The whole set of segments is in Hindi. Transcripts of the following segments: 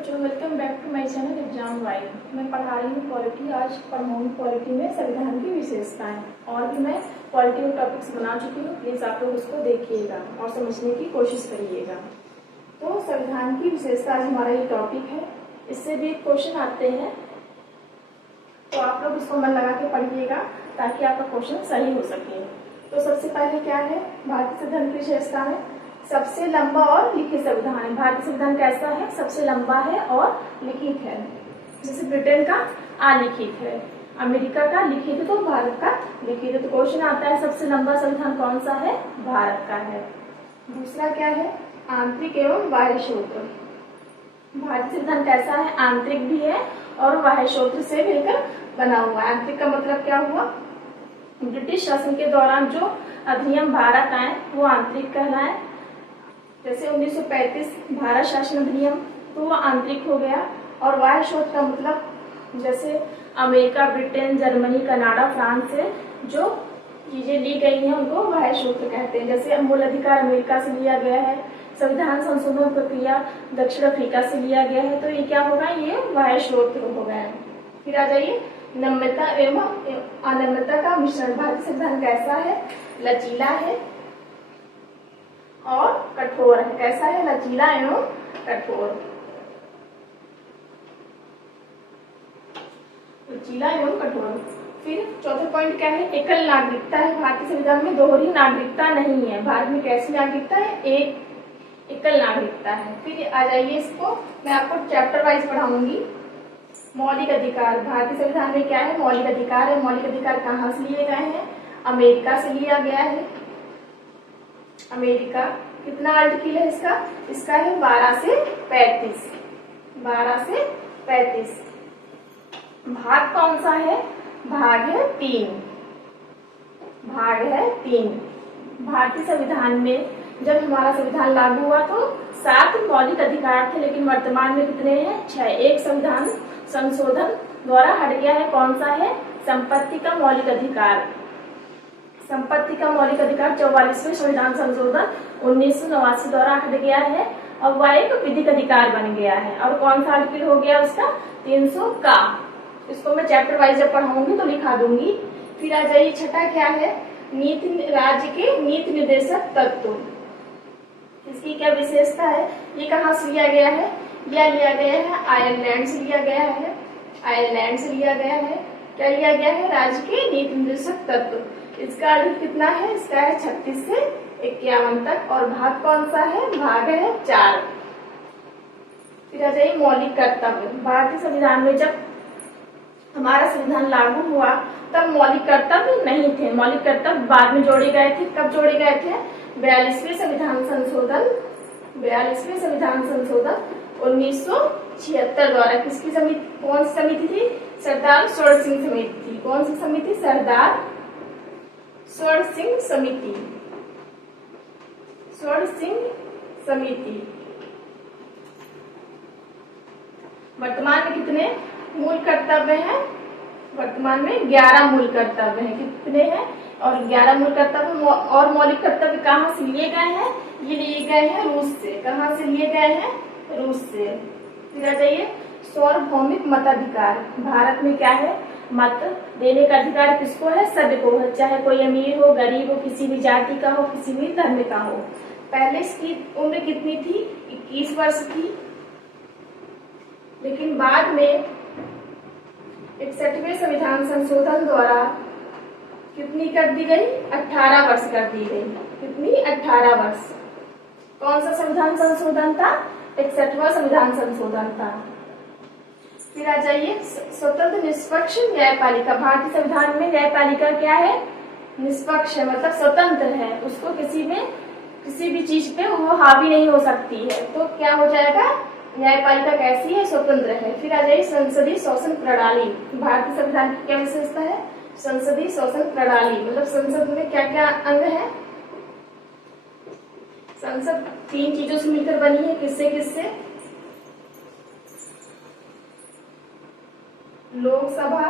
बच्चों, welcome back to my channel exam vibe. मैं पढ़ा रही हूँ पॉलिटी। आज पढ़ाऊंगी पॉलिटी में संविधान की विशेषताएं। और भी मैं पॉलिटी में टॉपिक्स बना चुकी हूँ, प्लीज आप लोग उसको देखिएगा और समझने की कोशिश करिएगा। तो संविधान की विशेषता आज हमारा ये टॉपिक है। इससे भी एक क्वेश्चन आते हैं, तो आप लोग इसको मन लगा के पढ़िएगा ताकि आपका क्वेश्चन सही हो सके। तो सबसे पहले क्या है, भारतीय संविधान की विशेषता है सबसे लंबा और लिखित संविधान है। भारतीय संविधान कैसा है? सबसे लंबा है और लिखित है। जैसे ब्रिटेन का अलिखित है, अमेरिका का लिखित है, तो भारत का लिखित है। तो क्वेश्चन आता है सबसे लंबा संविधान कौन सा है? भारत का है। दूसरा क्या है? आंतरिक एवं बाह्य स्रोत। भारतीय संविधान कैसा है? आंतरिक भी है और बाह्य स्रोत से मिलकर बना हुआ है। आंतरिक का मतलब क्या हुआ? ब्रिटिश शासन के दौरान जो अधिनियम भारत आए वो आंतरिक कहलाए। जैसे 1935 भारत शासन अधिनियम, तो वो आंतरिक हो गया। और बाह्य स्रोत का मतलब जैसे America, Britain, Germany, Canada, France से जो चीजें ली गई हैं उनको बाह्य स्रोत कहते हैं। जैसे मूल अधिकार अमेरिका से लिया गया है, संविधान संशोधन प्रक्रिया दक्षिण अफ्रीका से लिया गया है, तो ये क्या होगा? ये बाह्य स्रोत हो गया है। फिर आ जाइए नम्यता एवं अनम्यता का मिश्रण। भारतीय संविधान कैसा है? लचीला है और कठोर है। कैसा है? लचीला एवं कठोर। लचीला एवं कठोर। फिर चौथा पॉइंट क्या है? एकल नागरिकता है। भारतीय संविधान में दोहरी नागरिकता नहीं है। भारत में कैसी नागरिकता है? एक एकल नागरिकता है। फिर आ जाइए, इसको मैं आपको चैप्टर वाइज पढ़ाऊंगी। मौलिक अधिकार। भारतीय संविधान में क्या है? मौलिक अधिकार है। मौलिक अधिकार कहाँ से लिए गए हैं? अमेरिका से लिया गया है। अमेरिका कितना आर्टिकल है इसका? इसका है 12 से 35। 12 से 35। भाग कौन सा है? भाग है 3। भाग है 3। भारतीय संविधान में जब हमारा संविधान लागू हुआ तो 7 मौलिक अधिकार थे, लेकिन वर्तमान में कितने हैं? 6। एक संविधान संशोधन द्वारा हट गया है। कौन सा है? संपत्ति का मौलिक अधिकार। संपत्ति का मौलिक अधिकार 44वें संविधान संशोधन 1989 द्वारा हट गया है और वह एक विधिक अधिकार बन गया है। और कौन सा आर्टिकल हो गया उसका? 300 का। इसको मैं चैप्टर वाइज जब पढ़ाऊंगी तो लिखा दूंगी। फिर आ जाइए, छठा क्या है? नीति राज्य के नीति निर्देशक तत्व। इसकी क्या विशेषता है? ये कहाँ से लिया गया है? यह लिया गया है आयरलैंड से लिया गया है। आयरलैंड से लिया गया है। क्या लिया गया है? राज्य के नीति निर्देशक तत्व। इसका आर्टिकल कितना है? इसका है 36 से 51 तक। और भाग कौन सा है? भाग है 4। फिर आ जाइए मौलिक कर्तव्य। भारतीय संविधान में जब हमारा संविधान लागू हुआ तब मौलिक कर्तव्य नहीं थे। मौलिक कर्तव्य बाद में जोड़े गए थे। कब जोड़े गए थे? 42वें संविधान संशोधन 42वें संविधान संशोधन 1976 द्वारा। किसकी समिति? कौन सी समिति थी? सरदार स्वर्ण सिंह समिति थी। कौन सी समिति? सरदार स्वर्ण सिंह समिति। स्वर्ण सिंह समिति। वर्तमान में कितने मूल कर्तव्य हैं? वर्तमान में 11 मूल कर्तव्य हैं। कितने हैं? और 11 मूल कर्तव्य। और मौलिक कर्तव्य कहाँ से लिए गए हैं? ये लिए गए हैं रूस से। कहाँ से लिए गए हैं? रूस से। फिर आ जाइए सार्वभौमिक मताधिकार। भारत में क्या है? मत देने का अधिकार किसको है? सबको है, चाहे कोई अमीर हो, गरीब हो, किसी भी जाति का हो, किसी भी धर्म का हो। पहले इसकी उम्र कितनी थी? 21 वर्ष थी, लेकिन बाद में 61वें संविधान संशोधन द्वारा कितनी कर दी गई? 18 वर्ष कर दी गई। कितनी? 18 वर्ष। कौन सा संविधान संशोधन था? 61वां संविधान संशोधन था। फिर आ जाइए स्वतंत्र निष्पक्ष न्यायपालिका। भारतीय संविधान में न्यायपालिका क्या है? निष्पक्ष है, मतलब स्वतंत्र है। उसको किसी भी चीज पे वो हावी नहीं हो सकती है। तो क्या हो जाएगा? न्यायपालिका कैसी है? स्वतंत्र है। फिर आ जाइए संसदीय शासन प्रणाली। भारतीय संविधान की क्या विशेषता है? संसदीय शासन प्रणाली, मतलब संसद में क्या क्या अंग है? संसद 3 चीजों से मिलकर बनी है। किससे किससे? लोकसभा,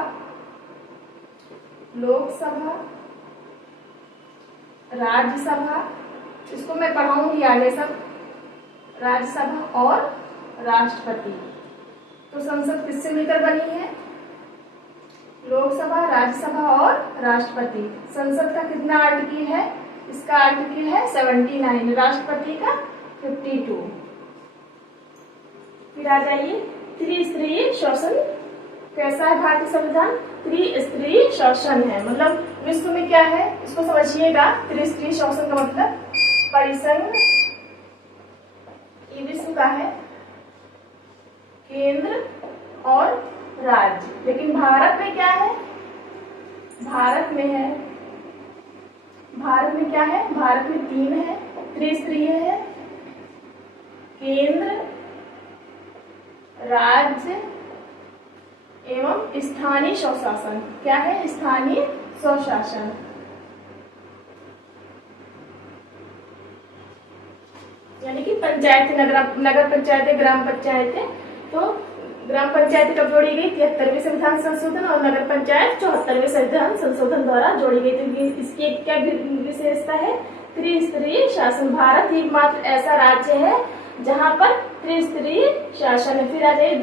राज्यसभा, इसको मैं पढ़ाऊंगी आगे सब, राज्यसभा और राष्ट्रपति। तो संसद किससे मिलकर बनी है? लोकसभा, राज्यसभा और राष्ट्रपति। संसद का कितना आर्टिकल है? इसका आर्टिकल है 79, राष्ट्रपति का 52। फिर आ जाइए, त्रिस्तरीय शासन कैसा है भारतीय संविधान? त्रिस्तरीय शासन है, मतलब विश्व में क्या है इसको समझिएगा। त्रिस्तरीय शासन का मतलब परिसंघ, ये विश्व का है, केंद्र और राज्य। लेकिन भारत में क्या है? भारत में है, भारत में क्या है? भारत में 3 है, त्रिस्तरीय है, केंद्र, राज्य एवं स्थानीय स्वशासन। क्या है? स्थानीय स्वशासन। यानी कि पंचायत, नगर पंचायतें, ग्राम पंचायतें। तो ग्राम पंचायत कब जोड़ी गई? 73वें संविधान संशोधन, और नगर पंचायत 74वें संविधान संशोधन द्वारा जोड़ी गई। तो इसकी क्या विशेषता है? त्रिस्तरीय शासन। भारत एकमात्र ऐसा राज्य है जहां पर त्रिस्तरीय शासन है। फिर आ जाइए,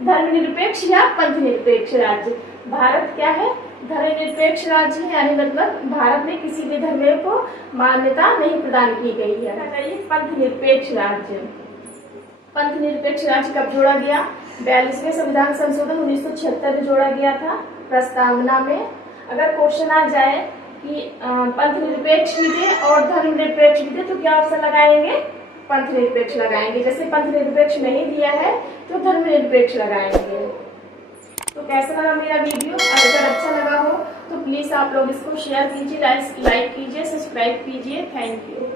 धर्मनिरपेक्ष या पंथ निरपेक्ष राज्य। भारत क्या है? धर्मनिरपेक्ष राज्य है, यानी मतलब भारत में किसी भी धर्म को मान्यता नहीं प्रदान की गई है। आ जाइए, पंथ निरपेक्ष राज्य। पंथ निरपेक्ष राज्य कब जोड़ा गया? 42वें संविधान संशोधन 1976 में जोड़ा गया था प्रस्तावना में। अगर क्वेश्चन आ जाए कि पंथ निरपेक्ष भी थे और धर्मनिरपेक्ष भी थे, तो क्या ऑप्शन लगाएंगे? पंथ निरपेक्ष लगाएंगे। जैसे पंथ निरपेक्ष नहीं दिया है तो धर्मनिरपेक्ष लगाएंगे। तो कैसा लगा मेरा वीडियो? अगर अच्छा लगा हो तो प्लीज आप लोग इसको शेयर कीजिए, लाइक कीजिए, सब्सक्राइब कीजिए। Thank you.